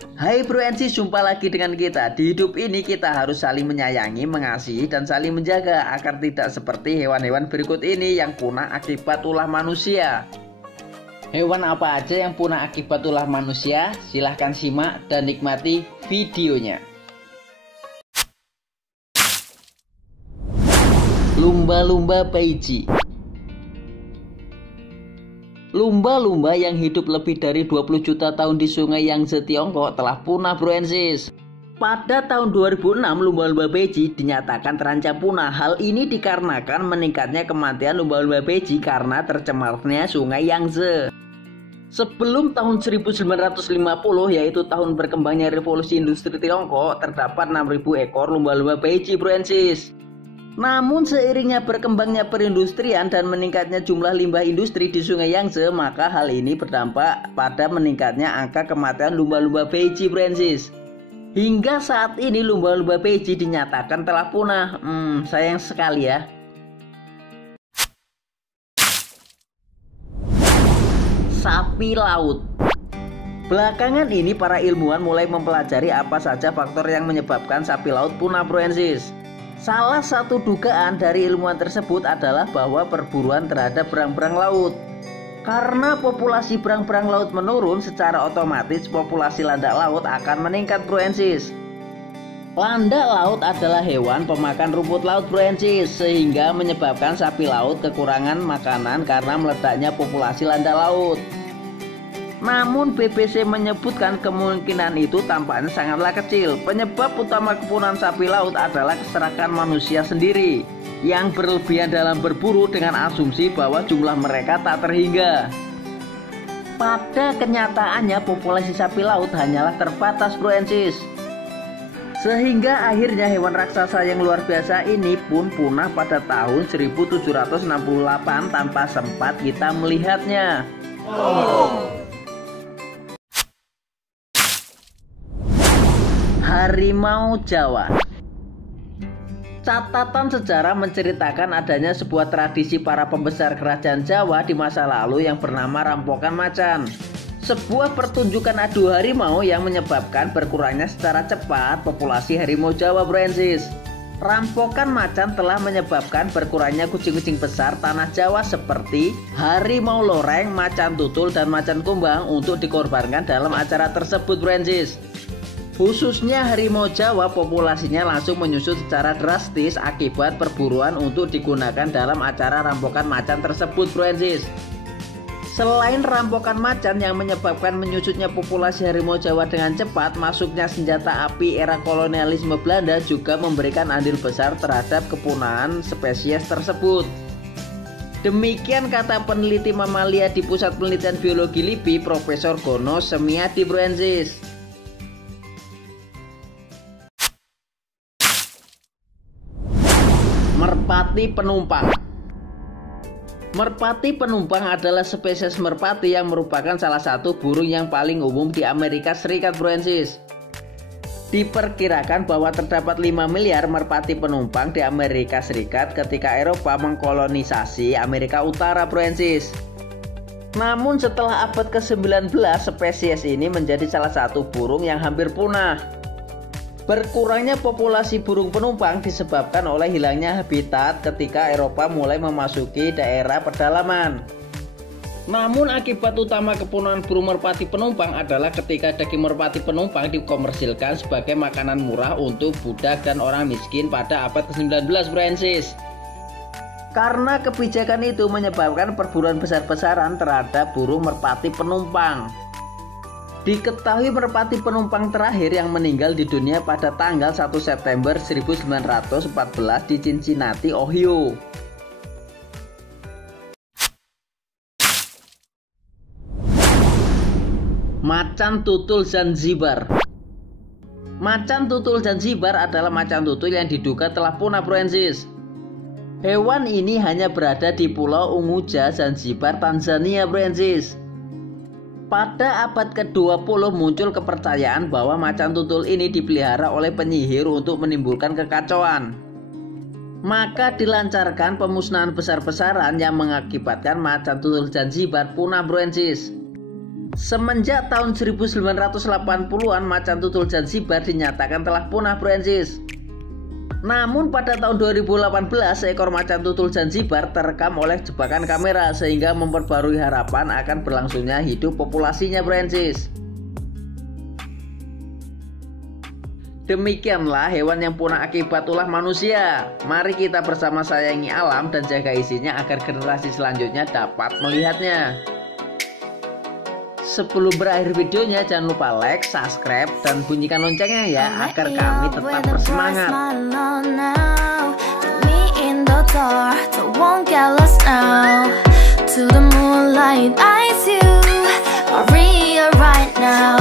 Hai Bro Ensis, jumpa lagi dengan kita. Di hidup ini kita harus saling menyayangi, mengasihi, dan saling menjaga agar tidak seperti hewan-hewan berikut ini yang punah akibat ulah manusia. Hewan apa aja yang punah akibat ulah manusia? Silahkan simak dan nikmati videonya. Lumba-lumba Peiji. Lumba-lumba yang hidup lebih dari 20 juta tahun di Sungai Yangtze, Tiongkok telah punah, Bro Ensis. Pada tahun 2006, lumba-lumba Peiji dinyatakan terancam punah. Hal ini dikarenakan meningkatnya kematian lumba-lumba Peiji karena tercemarnya Sungai Yangtze. Sebelum tahun 1950, yaitu tahun berkembangnya revolusi industri Tiongkok, terdapat 6.000 ekor lumba-lumba Peiji, Bro Ensis. Namun seiringnya berkembangnya perindustrian dan meningkatnya jumlah limbah industri di Sungai Yangtze, maka hal ini berdampak pada meningkatnya angka kematian lumba-lumba Peiji, Bro Ensis. Hingga saat ini lumba-lumba Peiji dinyatakan telah punah. Sayang sekali ya. Sapi laut. Belakangan ini para ilmuwan mulai mempelajari apa saja faktor yang menyebabkan sapi laut punah, Bro Ensis. Salah satu dugaan dari ilmuwan tersebut adalah bahwa perburuan terhadap berang-berang laut. Karena populasi berang-berang laut menurun, secara otomatis populasi landak laut akan meningkat, Bro Ensis. Landak laut adalah hewan pemakan rumput laut, Bro Ensis, sehingga menyebabkan sapi laut kekurangan makanan karena meledaknya populasi landak laut. Namun BBC menyebutkan kemungkinan itu tampaknya sangatlah kecil. Penyebab utama kepunahan sapi laut adalah keserakahan manusia sendiri yang berlebihan dalam berburu dengan asumsi bahwa jumlah mereka tak terhingga. Pada kenyataannya populasi sapi laut hanyalah terbatas, Bro Ensis. Sehingga akhirnya hewan raksasa yang luar biasa ini pun punah pada tahun 1768 tanpa sempat kita melihatnya. Harimau Jawa. Catatan sejarah menceritakan adanya sebuah tradisi para pembesar kerajaan Jawa di masa lalu yang bernama rampokan macan. Sebuah pertunjukan adu harimau yang menyebabkan berkurangnya secara cepat populasi harimau Jawa, Bro Ensis. Rampokan macan telah menyebabkan berkurangnya kucing-kucing besar tanah Jawa seperti harimau loreng, macan tutul, dan macan kumbang untuk dikorbankan dalam acara tersebut, Bro Ensis. Khususnya harimau Jawa populasinya langsung menyusut secara drastis akibat perburuan untuk digunakan dalam acara rampokan macan tersebut, Bro Ensis. Selain rampokan macan yang menyebabkan menyusutnya populasi harimau Jawa dengan cepat, masuknya senjata api era kolonialisme Belanda juga memberikan andil besar terhadap kepunahan spesies tersebut. Demikian kata peneliti mamalia di Pusat Penelitian Biologi LIPI, Profesor Gono Semiati, Bro Ensis. Merpati penumpang. Merpati penumpang adalah spesies merpati yang merupakan salah satu burung yang paling umum di Amerika Serikat, Bro Ensis. Diperkirakan bahwa terdapat 5 miliar merpati penumpang di Amerika Serikat ketika Eropa mengkolonisasi Amerika Utara, Bro Ensis. Namun setelah abad ke-19, spesies ini menjadi salah satu burung yang hampir punah. Berkurangnya populasi burung penumpang disebabkan oleh hilangnya habitat ketika Eropa mulai memasuki daerah pedalaman. Namun akibat utama kepunahan burung merpati penumpang adalah ketika daging merpati penumpang dikomersilkan sebagai makanan murah untuk budak dan orang miskin pada abad ke-19, Bro Ensis. Karena kebijakan itu menyebabkan perburuan besar-besaran terhadap burung merpati penumpang. Diketahui merpati penumpang terakhir yang meninggal di dunia pada tanggal 1 September 1914 di Cincinnati, Ohio. Macan tutul Zanzibar. Macan tutul Zanzibar adalah macan tutul yang diduga telah punah, Bro Ensis. Hewan ini hanya berada di Pulau Unguja, Zanzibar, Tanzania, Bro Ensis. Pada abad ke-20 muncul kepercayaan bahwa macan tutul ini dipelihara oleh penyihir untuk menimbulkan kekacauan. Maka dilancarkan pemusnahan besar-besaran yang mengakibatkan macan tutul Zanzibar punah, Bro Ensis. Semenjak tahun 1980-an, macan tutul Zanzibar dinyatakan telah punah, Bro Ensis. Namun pada tahun 2018 seekor macan tutul Zanzibar terekam oleh jebakan kamera sehingga memperbarui harapan akan berlangsungnya hidup populasinya, Bro Ensis. Demikianlah hewan yang punah akibat ulah manusia. Mari kita bersama sayangi alam dan jaga isinya agar generasi selanjutnya dapat melihatnya. Sebelum berakhir videonya, jangan lupa like, subscribe, dan bunyikan loncengnya ya, agar kami tetap bersemangat. To the moonlight, eyes you, Maria right now.